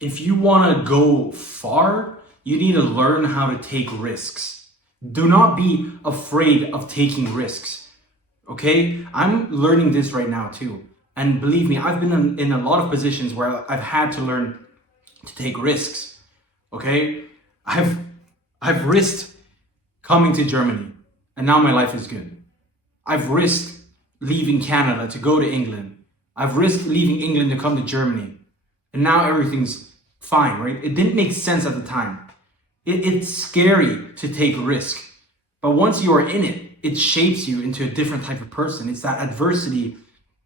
If you want to go far, you need to learn how to take risks. Do not be afraid of taking risks. Okay? I'm learning this right now too. And believe me, I've been in a lot of positions where I've had to learn to take risks. Okay? I've I've risked coming to Germany and now my life is good. I've risked leaving Canada to go to England. I've risked leaving England to come to Germany. And now everything's fine, right? It didn't make sense at the time. It's scary to take risk. But once you are in it, it shapes you into a different type of person. It's that adversity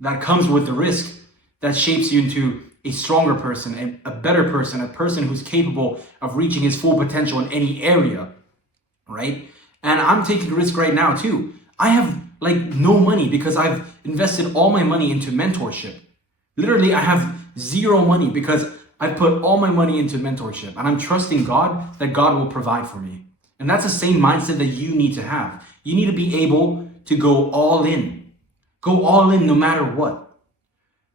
that comes with the risk that shapes you into a stronger person, a better person, a person who's capable of reaching his full potential in any area, right? And I'm taking risk right now too. I have like no money because I've invested all my money into mentorship. Literally, I have zero money because I put all my money into mentorship and I'm trusting God that God will provide for me. And that's the same mindset that you need to have. You need to be able to go all in. Go all in no matter what.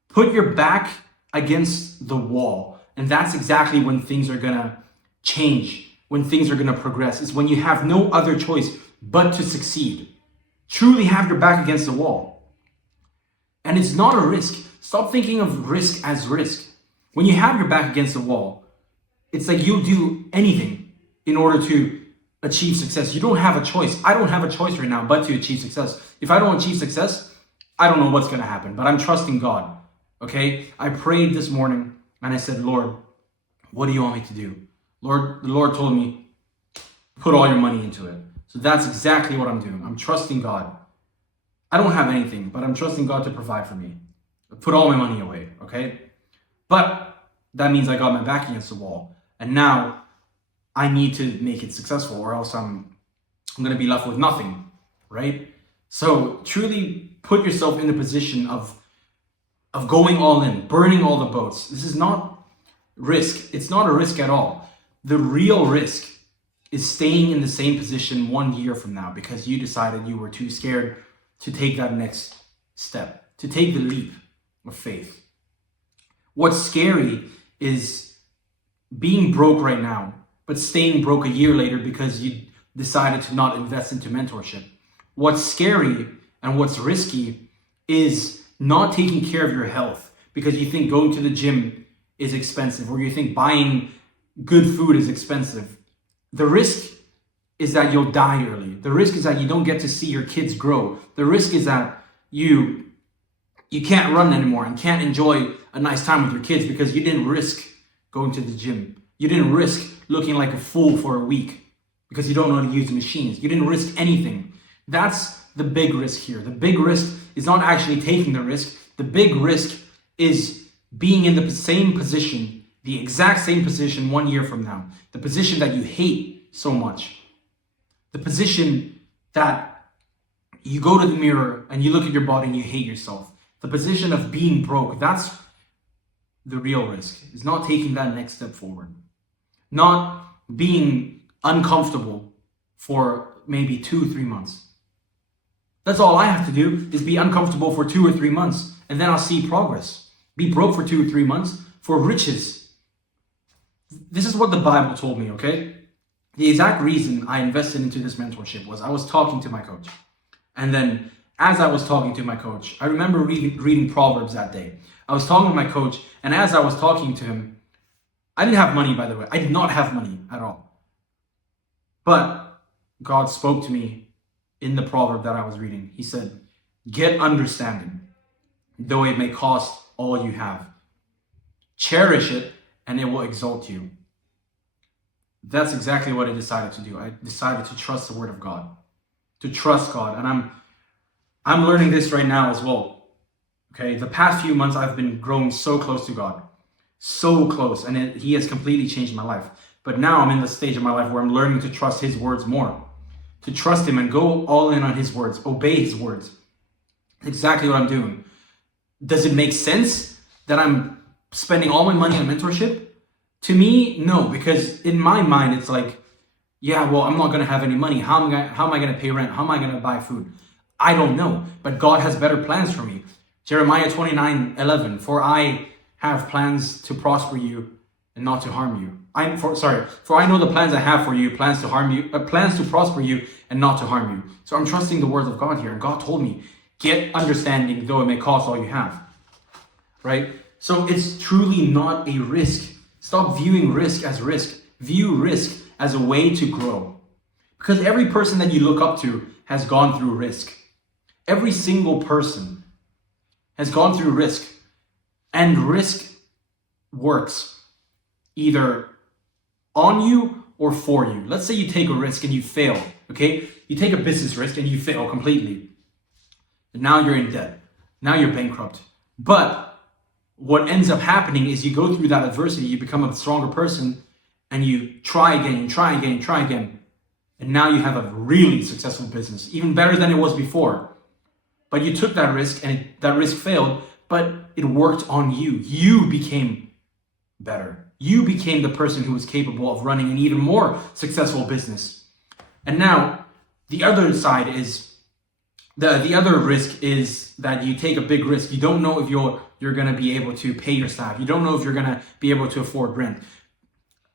Put your back against the wall. And that's exactly when things are going to change, when things are going to progress. It's when you have no other choice but to succeed. Truly have your back against the wall. And it's not a risk. Stop thinking of risk as risk. When you have your back against the wall, it's like you'll do anything in order to achieve success. You don't have a choice. I don't have a choice right now but to achieve success. If I don't achieve success, I don't know what's going to happen, but I'm trusting God. Okay? I prayed this morning and I said, Lord, what do you want me to do? The Lord told me, put all your money into it. So that's exactly what I'm doing. I'm trusting God. I don't have anything, but I'm trusting God to provide for me. Put all my money away, okay? But that means I got my back against the wall. And now I need to make it successful or else I'm going to be left with nothing, right? So truly put yourself in the position of going all in, burning all the boats. This is not risk. It's not a risk at all. The real risk is staying in the same position 1 year from now because you decided you were too scared to take that next step, to take the leap of faith. What's scary is being broke right now, but staying broke a year later because you decided to not invest into mentorship. What's scary and what's risky is not taking care of your health because you think going to the gym is expensive or you think buying good food is expensive. The risk is that you'll die early. The risk is that you don't get to see your kids grow. The risk is that you can't run anymore and can't enjoy a nice time with your kids because you didn't risk going to the gym. You didn't risk looking like a fool for a week because you don't know how to use the machines. You didn't risk anything. That's the big risk here. The big risk is not actually taking the risk. The big risk is being in the same position, the exact same position 1 year from now. The position that you hate so much. The position that you go to the mirror and you look at your body and you hate yourself. The position of being broke. That's the real risk. Is not taking that next step forward. Not being uncomfortable for maybe 2-3 months. That's all I have to do is be uncomfortable for 2 or 3 months and then I'll see progress. Be broke for 2 or 3 months for riches. This is what the Bible told me, okay? The exact reason I invested into this mentorship was I was talking to my coach. And then as I was talking to my coach, I remember reading Proverbs that day. I was talking to my coach, and as I was talking to him, I didn't have money, by the way. I did not have money at all. But God spoke to me in the proverb that I was reading. He said, get understanding, though it may cost all you have. Cherish it, and it will exalt you. That's exactly what I decided to do. I decided to trust the word of God, to trust God. And I'm learning this right now as well. Okay, the past few months I've been growing so close to God, so close, and He has completely changed my life. But now I'm in the stage of my life where I'm learning to trust His words more, to trust Him and go all in on His words, obey His words. Exactly what I'm doing. Does it make sense that I'm spending all my money on mentorship? To me, no, because in my mind it's like, yeah, well, I'm not going to have any money. How am I going to pay rent? How am I going to buy food? I don't know, but God has better plans for me. Jeremiah 29:11, for I have plans to prosper you and not to harm you. For I know the plans I have for you, plans to harm you, plans to prosper you and not to harm you. So I'm trusting the words of God here. And God told me, get understanding, though it may cost all you have. Right? So it's truly not a risk. Stop viewing risk as risk. View risk as a way to grow. Because every person that you look up to has gone through risk. Every single person has gone through risk. And risk works either on you or for you. Let's say you take a risk and you fail, okay? You take a business risk and you fail completely. And now you're in debt. Now you're bankrupt. But what ends up happening is you go through that adversity, you become a stronger person, and you try again, and try again, and try again. And now you have a really successful business, even better than it was before. But you took that risk and that risk failed, but it worked on you. You became better. You became the person who was capable of running an even more successful business. And now the other side is, the other risk is that you take a big risk. You don't know if you're going to be able to pay your staff. You don't know if you're going to be able to afford rent.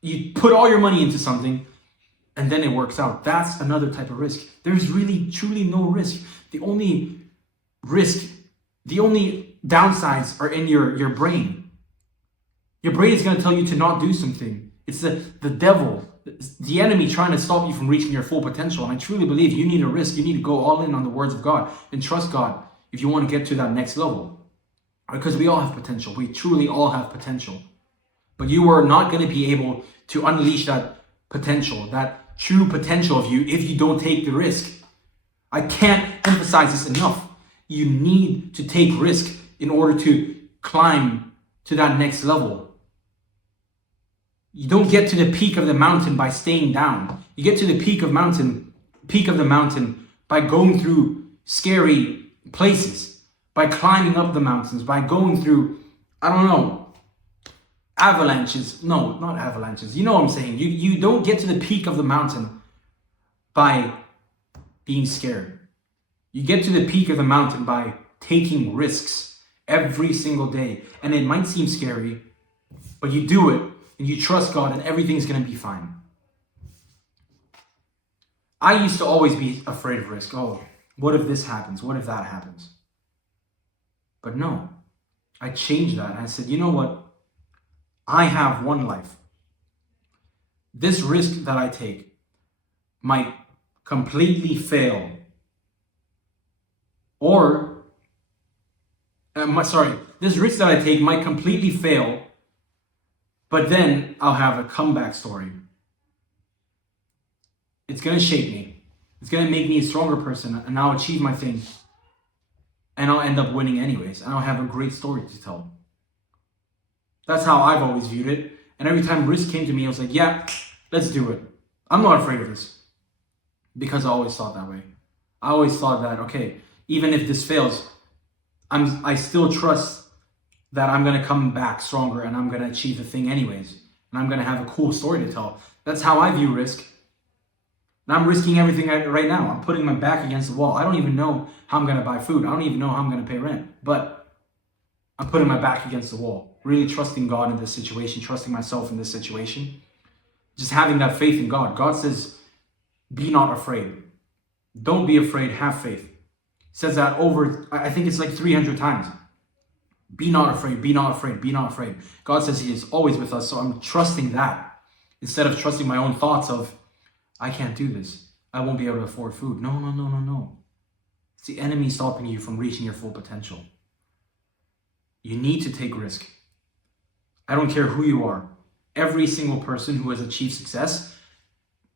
You put all your money into something and then it works out. That's another type of risk. There's really, truly no risk. The only downsides are in your brain. Your brain is going to tell you to not do something. It's the devil, the enemy trying to stop you from reaching your full potential. And I truly believe you need a risk. You need to go all in on the words of God and trust God if you want to get to that next level. Because we all have potential. We truly all have potential. But you are not going to be able to unleash that potential, that true potential of you, if you don't take the risk. I can't emphasize this enough. You need to take risk in order to climb to that next level. You don't get to the peak of the mountain by staying down. You get to the peak of the mountain by going through scary places, by climbing up the mountains, by going through, avalanches. No, not avalanches. You know what I'm saying. You don't get to the peak of the mountain by being scared. You get to the peak of the mountain by taking risks every single day. And it might seem scary, but you do it and you trust God and everything's going to be fine. I used to always be afraid of risk. Oh, what if this happens? What if that happens? But no, I changed that. And I said, you know what? I have one life. This risk that I take might completely fail. This risk that I take might completely fail, but then I'll have a comeback story. It's going to shape me. It's going to make me a stronger person, and I'll achieve my thing. And I'll end up winning anyways, and I'll have a great story to tell. That's how I've always viewed it. And every time risk came to me, I was like, yeah, let's do it. I'm not afraid of this. Because I always thought that way. I always thought that, okay, even if this fails, I still trust that I'm going to come back stronger and I'm going to achieve the thing anyways. And I'm going to have a cool story to tell. That's how I view risk. And I'm risking everything right now. I'm putting my back against the wall. I don't even know how I'm going to buy food. I don't even know how I'm going to pay rent. But I'm putting my back against the wall. Really trusting God in this situation. Trusting myself in this situation. Just having that faith in God. God says, be not afraid. Don't be afraid. Have faith. He says that over, I think it's like 300 times. Be not afraid. Be not afraid. Be not afraid. God says he is always with us. So I'm trusting that. Instead of trusting my own thoughts of, I can't do this. I won't be able to afford food. No. It's the enemy stopping you from reaching your full potential. You need to take risk. I don't care who you are. Every single person who has achieved success,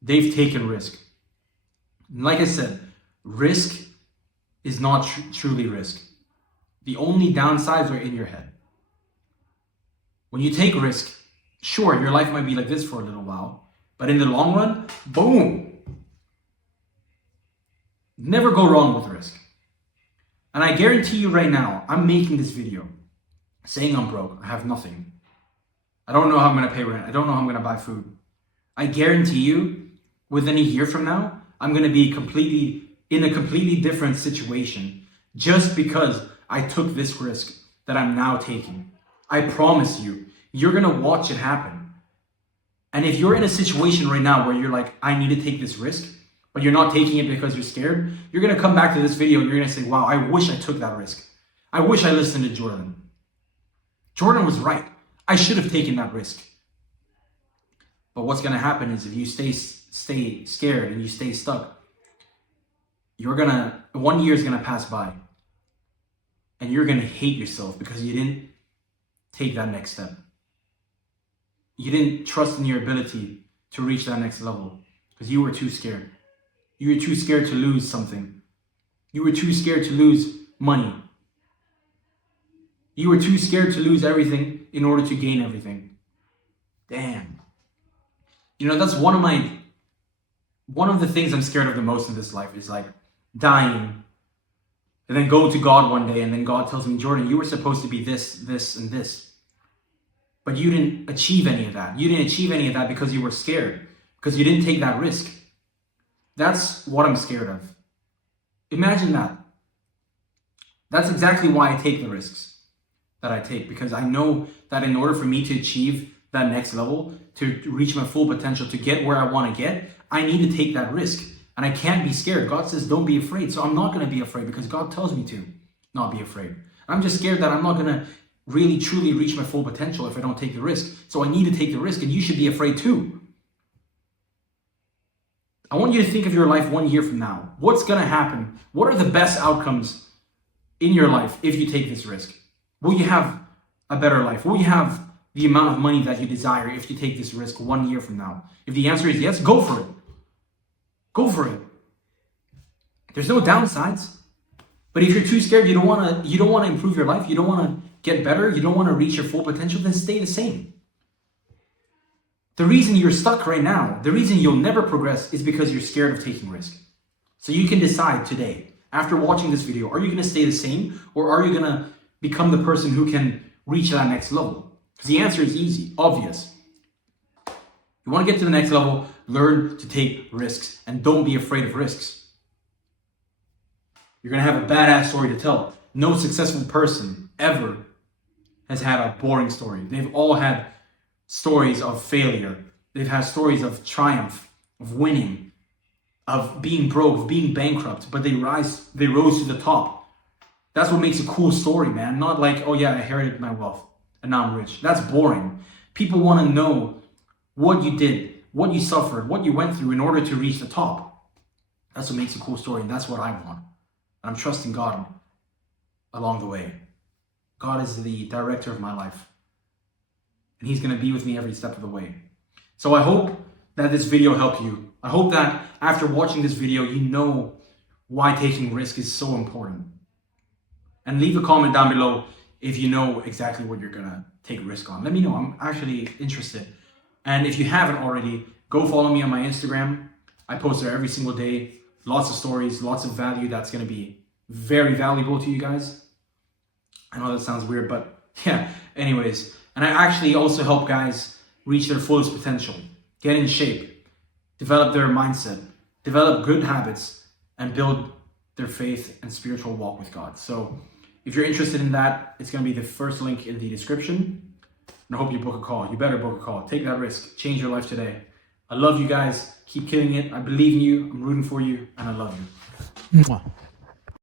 they've taken risk. And like I said, risk is not truly risk. The only downsides are in your head. When you take risk, sure, your life might be like this for a little while, but in the long run, boom. Never go wrong with risk. And I guarantee you right now, I'm making this video saying I'm broke. I have nothing. I don't know how I'm going to pay rent. I don't know how I'm going to buy food. I guarantee you, within a year from now, I'm going to be in a completely different situation just because I took this risk that I'm now taking. I promise you, you're going to watch it happen. And if you're in a situation right now where you're like, I need to take this risk, but you're not taking it because you're scared, you're going to come back to this video and you're going to say, wow, I wish I took that risk. I wish I listened to Jordan. Jordan was right. I should have taken that risk. But what's going to happen is if you stay scared and you stay stuck, 1 year is going to pass by and you're going to hate yourself because you didn't take that next step. You didn't trust in your ability to reach that next level because you were too scared. You were too scared to lose something. You were too scared to lose money. You were too scared to lose everything in order to gain everything. Damn. You know, that's one of the things I'm scared of the most in this life is like dying and then go to God one day and then God tells me, Jordan, you were supposed to be this, this, and this. But you didn't achieve any of that. You didn't achieve any of that because you were scared, because you didn't take that risk. That's what I'm scared of. Imagine that. That's exactly why I take the risks that I take, because I know that in order for me to achieve that next level, to reach my full potential, to get where I want to get, I need to take that risk. And I can't be scared. God says, don't be afraid. So I'm not going to be afraid because God tells me to not be afraid. I'm just scared that I'm not going to really truly reach my full potential if I don't take the risk. So I need to take the risk, and you should be afraid too. I want you to think of your life 1 year from now. What's going to happen? What are the best outcomes in your life if you take this risk? Will you have a better life? Will you have the amount of money that you desire if you take this risk 1 year from now? If the answer is yes, go for it. Go for it. There's no downsides. But if you're too scared, you don't want to improve your life, you don't want to get better, you don't want to reach your full potential, then stay the same. The reason you're stuck right now, the reason you'll never progress is because you're scared of taking risk. So you can decide today, after watching this video, are you going to stay the same or are you going to become the person who can reach that next level? Because the answer is easy, obvious. You want to get to the next level, learn to take risks and don't be afraid of risks. You're going to have a badass story to tell. No successful person ever has had a boring story. They've all had stories of failure. They've had stories of triumph, of winning, of being broke, of being bankrupt, but they rose to the top. That's what makes a cool story, man. Not like, oh yeah, I inherited my wealth and now I'm rich. That's boring. People want to know what you did, what you suffered, what you went through in order to reach the top. That's what makes a cool story, and that's what I want. I'm trusting God along the way. God is the director of my life, and He's going to be with me every step of the way. So I hope that this video helped you. I hope that after watching this video, you know why taking risk is so important. And leave a comment down below if you know exactly what you're going to take a risk on. Let me know. I'm actually interested. And if you haven't already, go follow me on my Instagram. I post there every single day. Lots of stories, lots of value that's going to be very valuable to you guys. I know that sounds weird, but yeah, anyways. And I actually also help guys reach their fullest potential, get in shape, develop their mindset, develop good habits, and build their faith and spiritual walk with God. So if you're interested in that, it's going to be the first link in the description. And I hope you book a call. You better book a call. Take that risk. Change your life today. I love you guys. Keep killing it. I believe in you. I'm rooting for you. And I love you. Mwah.